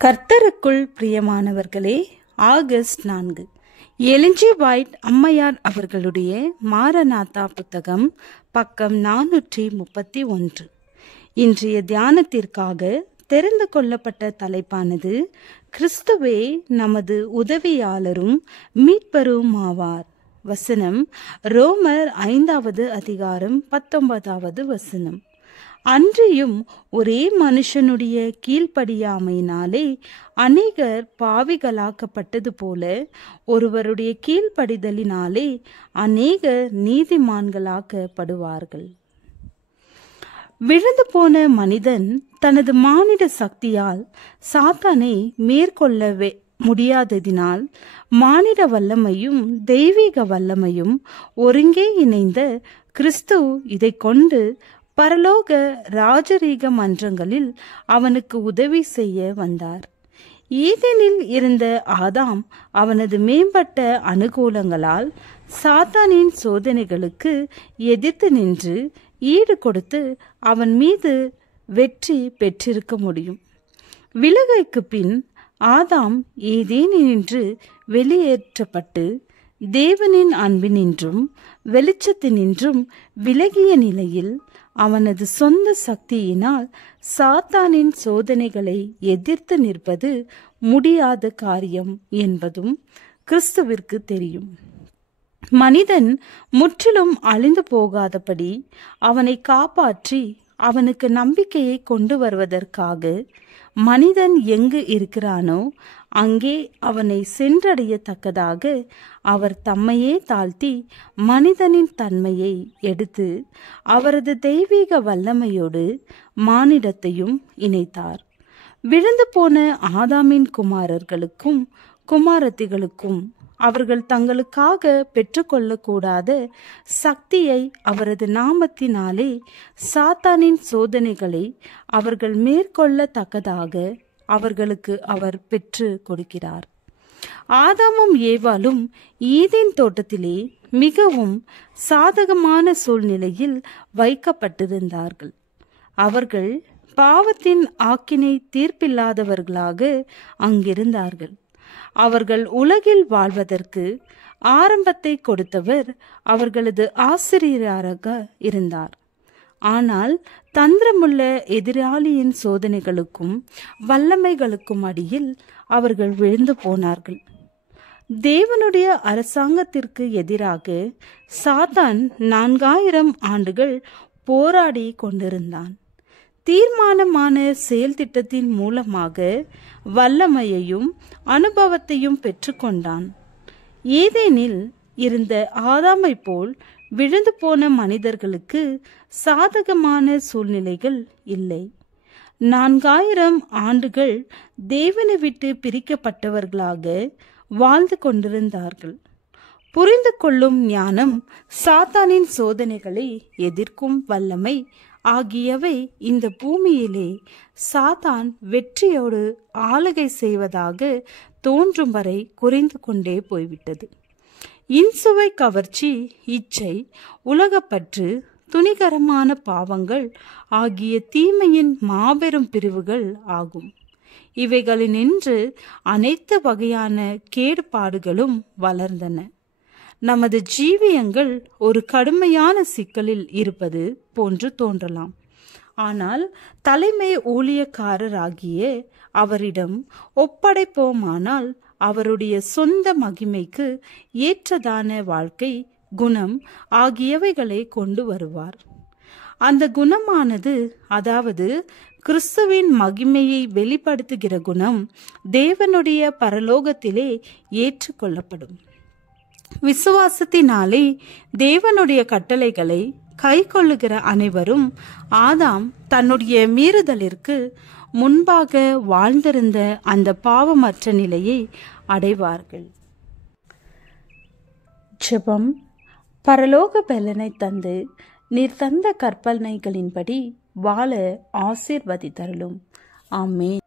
கர்த்தருக்குள் பிரியமானவர்களே, August 4 எலின் G white அம்மையார் அவர்களுடைய மாரநாதா புத்தகம், பக்கம் 431. இன்றைய தியானத்திற்காக தெரிந்து கொள்ளப்பட்ட தலைப்பானது கிறிஸ்துவே நமது உதவியாளரும் மீட்பரும் ஆவார். வசனம் ரோமர் 5வது அதிகாரம் 19வது வசனம். அன்றியும் ஒரே மனுஷனுடைய கீழ்ப்படியாமையினாலே அநேகர் பாவிகளாக்கப்பட்டது போல ஒருவருடைய கீழ்ப்படிதலினாலே அநேகர் நீதிமான்களாக்கப்படுவார்கள். விழுந்து போன மனிதன் தனது மானிட சக்தியால் சாத்தானை மேற்கொள்ள முடியாததினால் மானிட வல்லமையும் தெய்வீக வல்லமையும் ஒருங்கே இணைந்த கிறிஸ்து இதை கொண்டு பரலோக ராஜரீக மன்றங்களில் அவனுக்கு உதவி செய்ய வந்தார். ஏதேனில் இருந்த ஆதாம் அவனது மேம்பட்ட அனுகூலங்களால் சாத்தானின் சோதனைகளுக்கு எதிர்த்து நின்று ஈடு கொடுத்து அவன் மீது வெற்றி பெற்றிருக்க முடியும். விலகைக்கு பின் ஆதாம் ஏதேனின்று வெளியேற்றப்பட்டு தேவனின் அன்பினின்றும் வெளிச்சத்தினின்றும் விலகிய நிலையில் அவனது சொந்த சக்தியினால் சாத்தானின் சோதனைகளை எதிர்த்து நிற்பது முடியாத காரியம் என்பதும் கிறிஸ்துவிற்கு தெரியும். மனிதன் முற்றிலும் அழிந்து போகாதபடி அவனை காப்பாற்றி அவனுக்கு நம்பிக்கையை கொண்டு வருவதற்காக மனிதன் எங்கு இருக்கிறானோ அங்கே அவனை சென்றடையத்தக்கதாக அவர் தம்மையே தாழ்த்தி மனிதனின் தன்மையை எடுத்து அவரது தெய்வீக வல்லமையோடு மானிடத்தையும் இணைத்தார். விழுந்து போன ஆதாமின் குமாரர்களுக்கும் குமாரத்திகளுக்கும் அவர்கள் தங்களுக்காக பெற்றுக்கொள்ளக்கூடாத சக்தியை அவரது நாமத்தினாலே சாத்தானின் சோதனைகளை அவர்கள் மேற்கொள்ளத்தக்கதாக அவர்களுக்கு அவர் பெற்று கொடுக்கிறார். ஆதாமும் ஏவாளும் ஈதேன் தோட்டத்திலே மிகவும் சாதகமான சூழ்நிலையில் வைக்கப்பட்டிருந்தார்கள். அவர்கள் பாவத்தின் ஆக்கினை தீர்ப்பில்லாதவர்களாக அங்கிருந்தார்கள். அவர்கள் உலகில் வாழ்வதற்கு ஆரம்பத்தை கொடுத்தவர் அவர்களது ஆசிரியராக இருந்தார். ஆனால் தந்திரமுள்ள எதிராளியின் சோதனைகளுக்கும் வல்லமைகளுக்கும் அடியில் அவர்கள் விழுந்து போனார்கள். தேவனுடைய அரசாங்கத்திற்கு எதிராக சாத்தான் 4000 ஆண்டுகள் போராடி கொண்டிருந்தான். தீர்மானமான செயல் திட்டத்தின் மூலமாக வல்லமையையும் அனுபவத்தையும் பெற்றுக்கொண்டான். ஏதேனில் இருந்த ஆதாமை போல் விழுந்து போன மனிதர்களுக்கு சாதகமான சூழ்நிலைகள் இல்லை. 4000 ஆண்டுகள் தேவனை விட்டு பிரிக்கப்பட்டவர்களாக வாழ்ந்து கொண்டிருந்தார்கள். புரிந்து கொள்ளும் ஞானம், சாத்தானின் சோதனைகளை எதிர்க்கும் வல்லமை ஆகியவை இந்த பூமியிலே சாத்தான் வெற்றியோடு ஆளுகை செய்வதாக தோன்றும் வரை குறைந்து கொண்டே போய்விட்டது. இன்சுவை கவர்ச்சி, இச்சை, உலகப்பற்று, துணிகரமான பாவங்கள் ஆகிய தீமையின் மாபெரும் பிரிவுகள் ஆகும். இவைகளினின்று அனைத்து வகையான கேடுபாடுகளும் வளர்ந்தன. நமது ஜீவியங்கள் ஒரு கடுமையான சிக்கலில் இருப்பது போன்று தோன்றலாம். ஆனால் தலைமை ஊழியக்காரராகிய அவரிடம் ஒப்படைப்போமானால் அவருடைய சொந்த மகிமைக்கு ஏற்றதான வாழ்க்கை, குணம் ஆகியவைகளை கொண்டு வருவார். அந்த குணமானது, அதாவது கிறிஸ்துவின் மகிமையை வெளிப்படுத்துகிற குணம், தேவனுடைய பரலோகத்திலே ஏற்றுக்கொள்ளப்படும். விசுவாசத்தினாலே தேவனுடைய கட்டளைகளை கை கொள்ளுகிற அனைவரும் ஆதாம் தன்னுடைய மீறுதலிற்கு முன்பாக வாழ்ந்திருந்த அந்த பாவமற்ற நிலையை அடைவார்கள். ஜெபம். பரலோக பலனை தந்து நீர் தந்த கற்பனைகளின்படி வாழ ஆசீர்வதித்தருளும். ஆமென்.